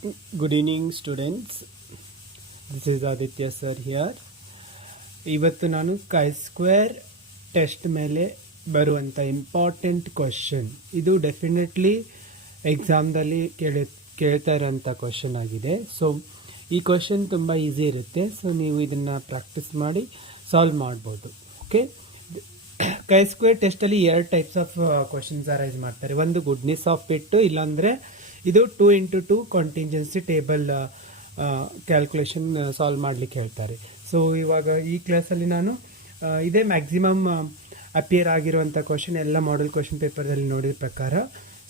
Good evening students. This is Aditya sir here. ಇವತ್ತು ನಾನು chi-square test ಮೇಲೆ ಬರುವಂಥ ಇಂಪಾರ್ಟೆಂಟ್ ಕ್ವಶನ್, ಇದು ಡೆಫಿನೆಟ್ಲಿ ಎಕ್ಸಾಮ್ದಲ್ಲಿ ಕೇಳ್ತಾ ಇರೋಂಥ ಕ್ವಶನ್ ಆಗಿದೆ. ಸೊ ಈ ಕ್ವಶನ್ ತುಂಬ ಈಸಿ ಇರುತ್ತೆ. ಸೊ ನೀವು ಇದನ್ನು ಪ್ರಾಕ್ಟೀಸ್ ಮಾಡಿ ಸಾಲ್ವ್ ಮಾಡ್ಬೋದು. ಓಕೆ, chi-square ಟೆಸ್ಟಲ್ಲಿ 2 ಟೈಪ್ಸ್ ಆಫ್ ಕ್ವಶನ್ಸ್ ಅರೈಸ್ ಮಾಡ್ತಾರೆ. ಒಂದು ಗುಡ್ನೆಸ್ ಆಫ್ ಬಿಟ್ಟು, ಇಲ್ಲಾಂದರೆ ಇದು 2x2 contingency table calculation solve ಮಾಡಲಿಕ್ಕೆ ಹೇಳ್ತಾರೆ. ಸೊ ಇವಾಗ ಈ ಕ್ಲಾಸಲ್ಲಿ ನಾನು ಇದೇ ಮ್ಯಾಕ್ಸಿಮಮ್ ಅಪಿಯರ್ ಆಗಿರುವಂಥ ಕ್ವಶನ್ ಎಲ್ಲ ಮಾಡೆಲ್ ಕ್ವಶನ್ ಪೇಪರ್ದಲ್ಲಿ ನೋಡಿದ ಪ್ರಕಾರ.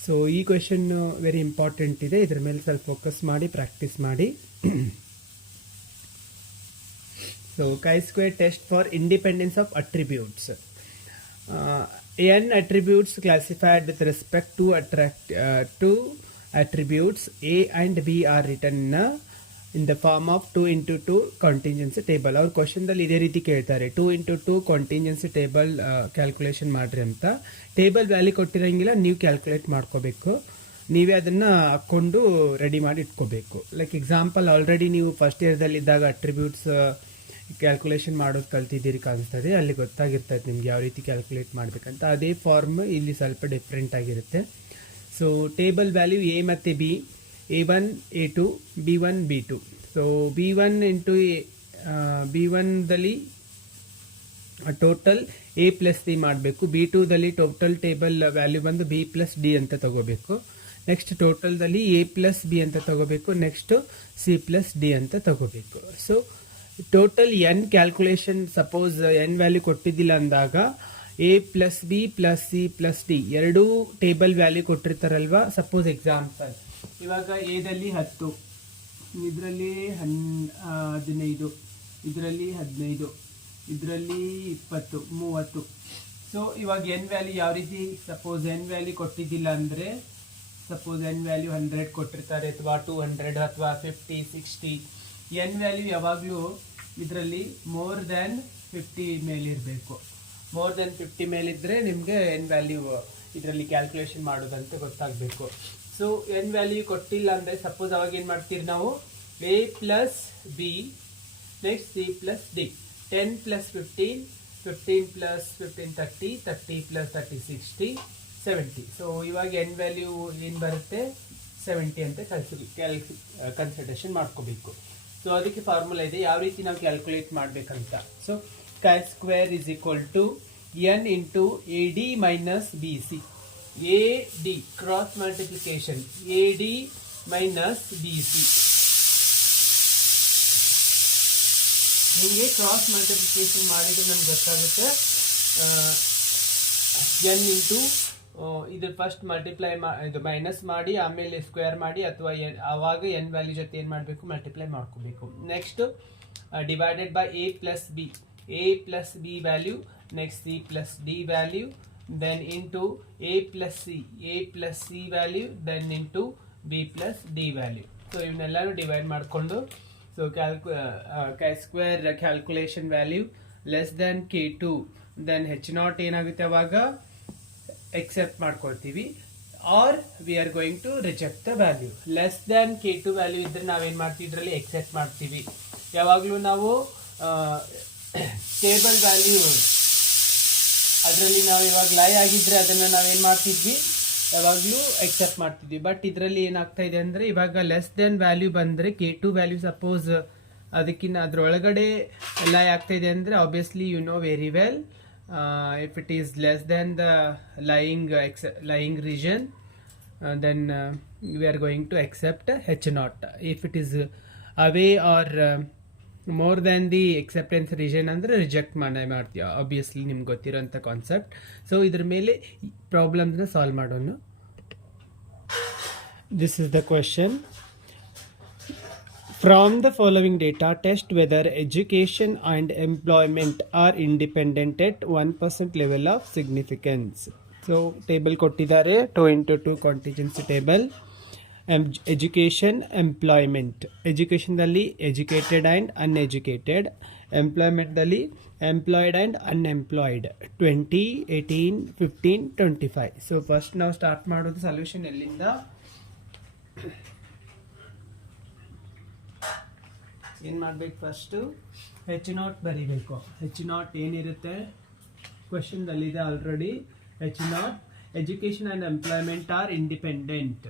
ಸೊ ಈ ಕ್ವಶನ್ ವೆರಿ ಇಂಪಾರ್ಟೆಂಟ್ ಇದೆ, ಇದ್ರ ಮೇಲೆ ಸ್ವಲ್ಪ ಫೋಕಸ್ ಮಾಡಿ ಪ್ರಾಕ್ಟೀಸ್ ಮಾಡಿ. So chi-square test for independence of attributes. n attributes classified with respect to attributes A and B are written in the form of 2x2 contingency table. ಅವ್ರ ಕ್ವಶನ್ದಲ್ಲಿ ಇದೇ ರೀತಿ ಕೇಳ್ತಾರೆ, 2x2 contingency table ಕ್ಯಾಲ್ಕುಲೇಷನ್ ಮಾಡ್ರಿ ಅಂತ. ಟೇಬಲ್ ವ್ಯಾಲ್ಯೂ ಕೊಟ್ಟಿರಂಗಿಲ್ಲ, ನೀವು ಕ್ಯಾಲ್ಕುಲೇಟ್ ಮಾಡ್ಕೋಬೇಕು, ನೀವೇ ಅದನ್ನು ಹಾಕ್ಕೊಂಡು ರೆಡಿ ಮಾಡಿ ಇಟ್ಕೋಬೇಕು. ಲೈಕ್ ಎಕ್ಸಾಂಪಲ್, ಆಲ್ರೆಡಿ ನೀವು ಫಸ್ಟ್ ಇಯರ್ದಲ್ಲಿ ಇದ್ದಾಗ ಅಟ್ರಿಬ್ಯೂಟ್ಸ್ ಕ್ಯಾಲ್ಕುಲೇಷನ್ ಮಾಡೋದು ಕಲ್ತಿದ್ದೀರಿ ಕಾಣಿಸ್ತದೆ, ಅಲ್ಲಿ ಗೊತ್ತಾಗಿರ್ತದೆ ನಿಮ್ಗೆ ಯಾವ ರೀತಿ ಕ್ಯಾಲ್ಕುಲೇಟ್ ಮಾಡಬೇಕಂತ. ಅದೇ ಫಾರ್ಮ್ ಇಲ್ಲಿ ಸ್ವಲ್ಪ ಡಿಫ್ರೆಂಟ್ ಆಗಿರುತ್ತೆ. ಸೊ ಟೇಬಲ್ ವ್ಯಾಲ್ಯೂ ಎ ಮತ್ತು B, A1 A2 B1 B2. So B1 into B1ದಲ್ಲಿ ಟೋಟಲ್ A ಪ್ಲಸ್ ಡಿ ಮಾಡಬೇಕು. B2ದಲ್ಲಿ ಟೋಟಲ್ ಟೇಬಲ್ ವ್ಯಾಲ್ಯೂ ಬಂದು B ಪ್ಲಸ್ ಡಿ ಅಂತ ತಗೋಬೇಕು. ನೆಕ್ಸ್ಟ್ ಟೋಟಲ್ದಲ್ಲಿ A ಪ್ಲಸ್ ಬಿ ಅಂತ ತಗೋಬೇಕು. ನೆಕ್ಸ್ಟ್ C ಪ್ಲಸ್ ಡಿ ಅಂತ ತಗೋಬೇಕು. So total n calculation, suppose n value ಕೊಟ್ಟಿದ್ದಿಲ್ಲ ಅಂದಾಗ A plus B plus C plus D ಎರಡೂ ಟೇಬಲ್ ವ್ಯಾಲ್ಯೂ ಕೊಟ್ಟಿರ್ತಾರಲ್ವಾ. ಸಪೋಸ್ ಎಕ್ಸಾಂಪಲ್, ಇವಾಗ ಎದಲ್ಲಿ 10, ಇದರಲ್ಲಿ 15, ಇದರಲ್ಲಿ 15, ಇದರಲ್ಲಿ 20, 30. ಸೊ ಇವಾಗ n ವ್ಯಾಲ್ಯೂ ಯಾವ ರೀತಿ, ಸಪೋಸ್ n ವ್ಯಾಲ್ಯೂ ಕೊಟ್ಟಿದ್ದಿಲ್ಲ ಅಂದರೆ, ಸಪೋಸ್ n ವ್ಯಾಲ್ಯೂ 100 ಕೊಟ್ಟಿರ್ತಾರೆ, ಅಥವಾ 200 ಅಥವಾ 50, 60. n ವ್ಯಾಲ್ಯೂ ಯಾವಾಗಲೂ ಇದರಲ್ಲಿ ಮೋರ್ ದ್ಯಾನ್ 50 ಮೇಲಿರಬೇಕು. ಮೋರ್ ದೆನ್ 50 ಮೇಲಿದ್ದರೆ ನಿಮಗೆ n ವ್ಯಾಲ್ಯೂ ಇದರಲ್ಲಿ ಕ್ಯಾಲ್ಕುಲೇಷನ್ ಮಾಡೋದಂತ ಗೊತ್ತಾಗಬೇಕು. ಸೊ n ವ್ಯಾಲ್ಯೂ ಕೊಟ್ಟಿಲ್ಲ ಅಂದರೆ, ಸಪೋಸ್ ಅವಾಗ ಏನು ಮಾಡ್ತೀರಿ ನಾವು, A plus B, next C plus D, 10 ಪ್ಲಸ್ 15, 15 ಪ್ಲಸ್ 15 30, 30 ಪ್ಲಸ್ 30 60, 70. ಸೊ ಇವಾಗ n ವ್ಯಾಲ್ಯೂ ಏನು ಬರುತ್ತೆ, 70 ಅಂತ ಕನ್ಸಿಡರೇಷನ್ ಮಾಡ್ಕೋಬೇಕು. ಸೊ ಅದಕ್ಕೆ ಫಾರ್ಮುಲಾ ಇದೆ, ಯಾವ ರೀತಿ ನಾವು ಕ್ಯಾಲ್ಕುಲೇಟ್ ಮಾಡಬೇಕಂತ. So chi-square is equal to n into AD minus BC. AD cross multiplication, AD minus BC. ಹೀಗೆ ಕ್ರಾಸ್ ಮಲ್ಟಿಪ್ಲಿಕೇಶನ್ ಮಾಡಿದ್ರೆ ನಮ್ಗೆ ಗೊತ್ತಾಗುತ್ತೆ n ಇಂಟು ಇದು ಫಸ್ಟ್ ಮಲ್ಟಿಪ್ಲೈ ಇದು ಮೈನಸ್ ಮಾಡಿ ಆಮೇಲೆ ಸ್ಕ್ವೇರ್ ಮಾಡಿ, ಅಥವಾ ಆವಾಗ n ವ್ಯಾಲ್ಯೂ ಜೊತೆ ಏನು ಮಾಡಬೇಕು, ಮಲ್ಟಿಪ್ಲೈ ಮಾಡ್ಕೋಬೇಕು. Next divided by A plus B, A plus B value, next C plus D value, then into A plus C value, then into B plus D value. So ಇವನ್ನೆಲ್ಲರೂ ಡಿವೈಡ್ ಮಾಡಿಕೊಂಡು, so chi-square calculation value less than K2, then H0 ಏನಾಗುತ್ತೆ ಅವಾಗ accept ಮಾಡ್ಕೊಳ್ತೀವಿ, or we are going to reject the value. Less than K2 value ಇದ್ರೆ ನಾವೇನು ಮಾಡ್ತೀವಿ, ಇದರಲ್ಲಿ ಎಕ್ಸೆಪ್ಟ್ ಮಾಡ್ತೀವಿ. ಯಾವಾಗಲೂ ನಾವು ಟೇಬಲ್ ವ್ಯಾಲ್ಯೂ ಅದರಲ್ಲಿ ನಾವು ಇವಾಗ ಲೈ ಆಗಿದ್ರೆ ಅದನ್ನು ನಾವೇನು ಮಾಡ್ತಿದ್ವಿ, ಯಾವಾಗಲೂ ಎಕ್ಸೆಪ್ಟ್ ಮಾಡ್ತಿದ್ವಿ. ಬಟ್ ಇದರಲ್ಲಿ ಏನಾಗ್ತಾ ಇದೆ ಅಂದರೆ, ಇವಾಗ ಲೆಸ್ ದೆನ್ ವ್ಯಾಲ್ಯೂ ಬಂದರೆ K2 ವ್ಯಾಲ್ಯೂ ಸಪೋಸ್ ಅದಕ್ಕಿಂತ ಅದರೊಳಗಡೆ ಲೈ ಆಗ್ತಾ ಇದೆ ಅಂದರೆ, obviously you know very well, if it is less then the lying region, then we are going to accept H0. If it is away or more than the acceptance region ಅಂದರೆ reject ಮಾಡ್ತೀವಿ. Obviously ನಿಮ್ಗೆ ಗೊತ್ತಿರೋಂಥ concept. So ಇದ್ರ ಮೇಲೆ ಪ್ರಾಬ್ಲಮ್ಸ್ನ solve ಮಾಡೋಣ. This is the question. From the following data test whether education and employment are independent at 1% level of significance. So table ಕೊಟ್ಟಿದ್ದಾರೆ, 2x2 contingency table. Education, employment. ಎಜುಕೇಷನ್ದಲ್ಲಿ educated and uneducated, ಎಂಪ್ಲಾಯ್ಮೆಂಟ್ದಲ್ಲಿ employed and unemployed. 20, 18, 15, 25. So first ನಾವು start ಮಾಡೋದು solution ಎಲ್ಲಿಂದ, ಏನು ಮಾಡಬೇಕು? ಫಸ್ಟು ಹೆಚ್ ನಾಟ್ ಬರೀಬೇಕು. H naught ಏನಿರುತ್ತೆ ಕ್ವಶನ್ದಲ್ಲಿದೆ already. H naught education and employment are independent.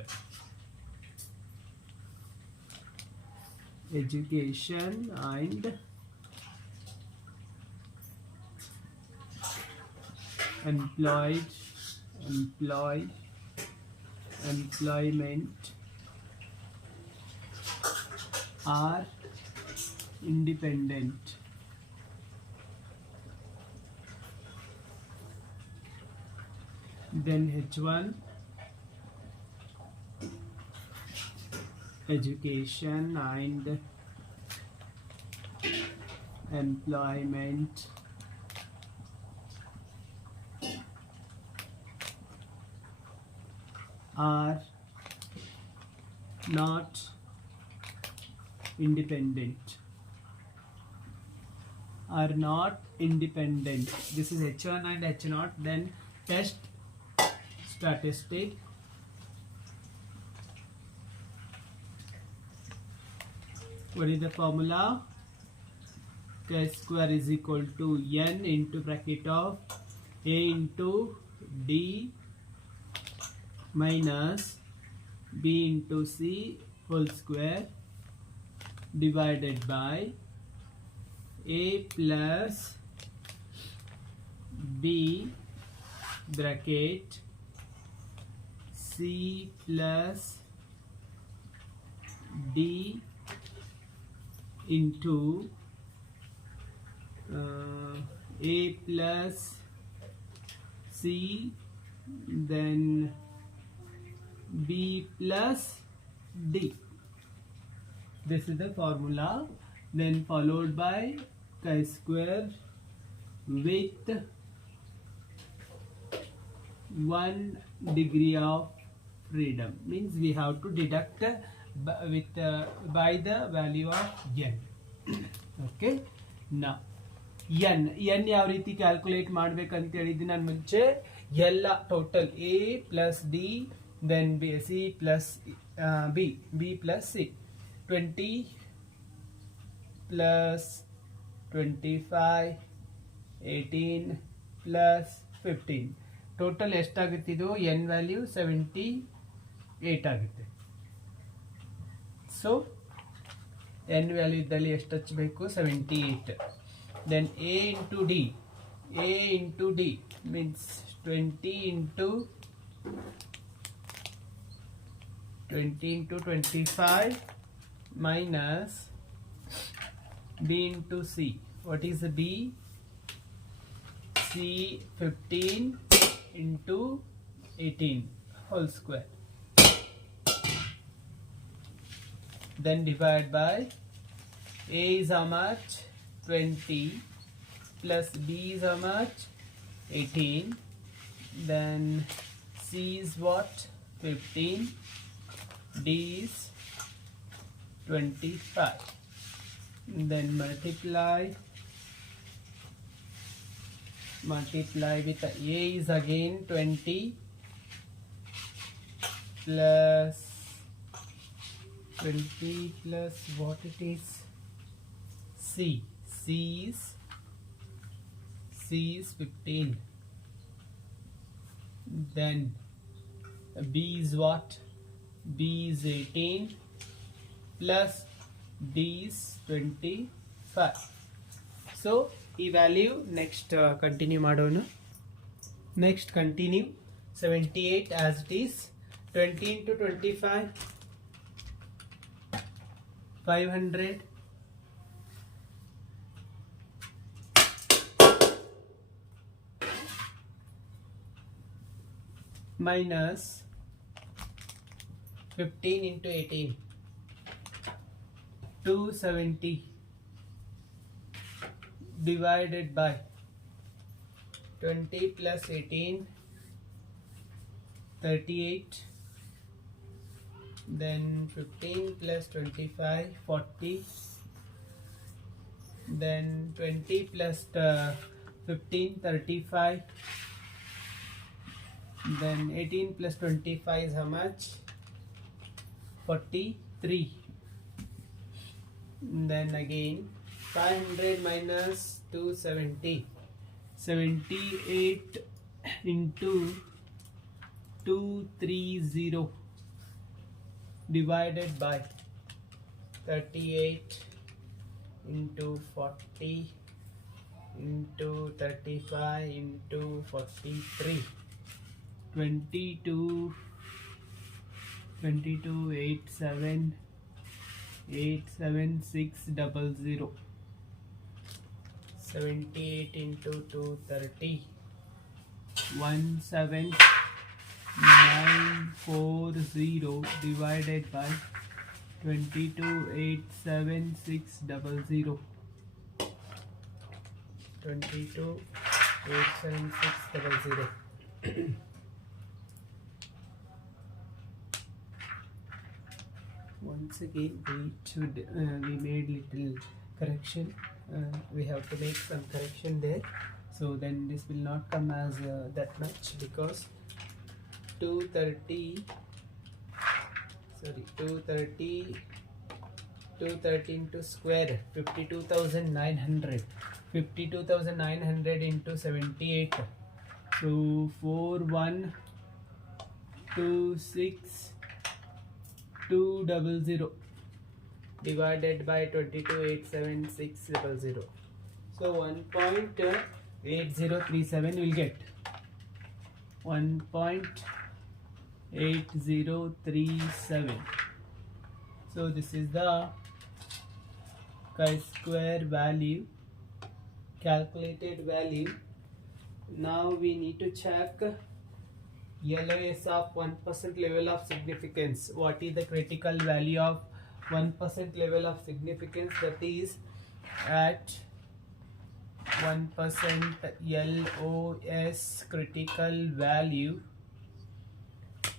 Education and employment are independent. Then H1 education and employment are not independent. Are not independent. This is H1 and H0. Then test statistic. What is the formula? K square is equal to n into bracket of a into d minus b into c whole square divided by a plus b bracket c plus d into a plus c, then b plus d. This is the formula. Then followed by chi square with 1 degree of freedom. Means we have to deduct by the value of n. Okay. Now n ಯಾವ ರೀತಿ ಕ್ಯಾಲ್ಕುಲೇಟ್ ಮಾಡ್ಬೇಕಂತ ಹೇಳಿದ್ದು ನಾನು ಮುಂಚೆ. ಎಲ್ಲ total a plus d then c plus b plus c. 20 plus 25 18 plus 15 ಟೋಟಲ್ ಎಷ್ಟಾಗುತ್ತೆ? ಇದು n value 78 ಆಗುತ್ತೆ. ಸೊ n ವ್ಯಾಲ್ಯೂ ಇದ್ದಲ್ಲಿ ಎಷ್ಟು ಹಚ್ಚಬೇಕು? 78. then a into d means 20 into 25 minus b into c. What is the b? c 15 into 18 whole square. Then divide by a is how much? 20 plus b is how much? 18. Then c is what? 15. D is 25. Then multiply with a is again 20 plus what it is? C is 15. Then b is what? b is 18 plus d is 25. so ಈ value next continue ಮಾಡೋಣ. Next continue 78 as it is. 20 into 25 500 minus 15 into 18 270 divided by 20 plus 18 38. Then 15 plus 25 40. Then 20 plus 15 35. Then 18 plus 25 is how much? 43. Then again 500 minus 270, 78 into 230 divided by 38 into 40 into 35 into 43, 22 87 87600, 78 into 230, 17940 divided by 22,87600, 22,87600. Once again we made little correction. We have to make some correction there, so then this will not come as that much, because 230 into square 52,900 into 78, so 4126200 divided by 22,87600, so 1.8037 will get 1.8037. So this is the chi-square value, calculated value. Now we need to check LOS of 1% level of significance. What is the critical value of 1% level of significance? That is at 1% LOS critical value.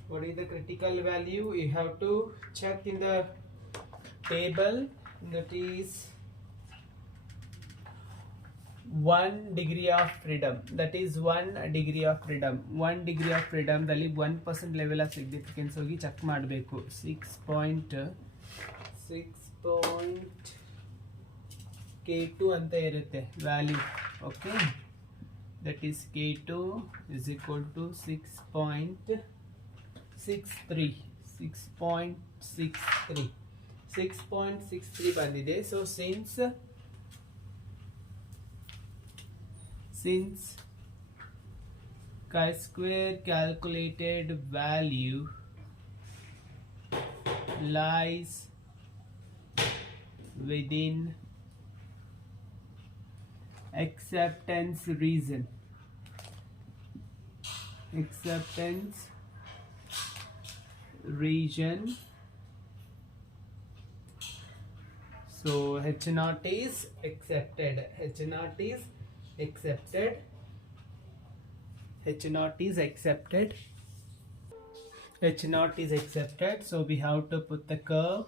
What is the critical value? You have to check in the table. That is 1 degree of freedom. That is 1 degree of freedom. 1 degree of freedom ದಲ್ಲಿ 1% level of significance ಹೋಗಿ ಚೆಕ್ ಮಾಡಬೇಕು. 6.K2 ಅಂತ ಇರುತ್ತೆ value. Okay, that is K2 is equal to 6.63 ಬಂದಿದೆ. So since chi-square calculated value lies within acceptance region, so H0 is accepted. H0 is accepted. So we have to put the curve.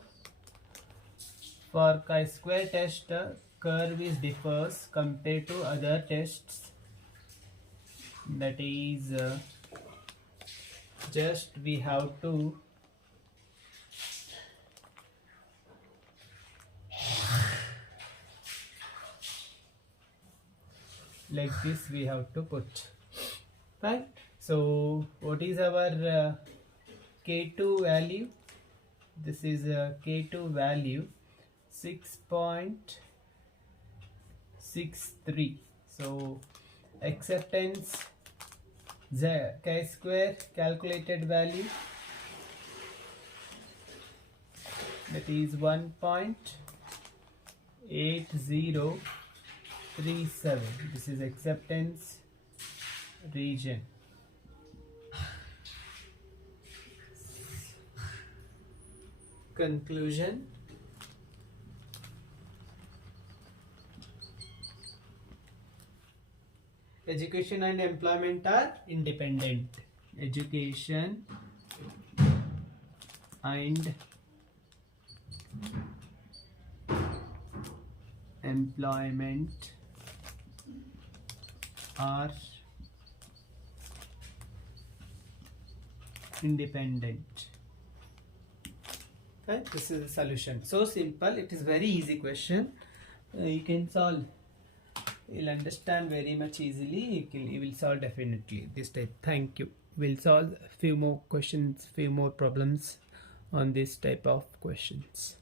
For chi-square test, curve is differs compared to other tests. That is just we have to like this, we have to put, right? So what is our K2 value? This is K2 value 6.63. so acceptance chi-square calculated value, that is 1.8037. this is acceptance region. Conclusion: education and employment are independent. Education and employment are independent. Okay, this is the solution. So simple. It is very easy question. You can solve. You'll understand very much easily. You will solve definitely this type. Thank you. We'll solve a few more questions, few more problems on this type of questions.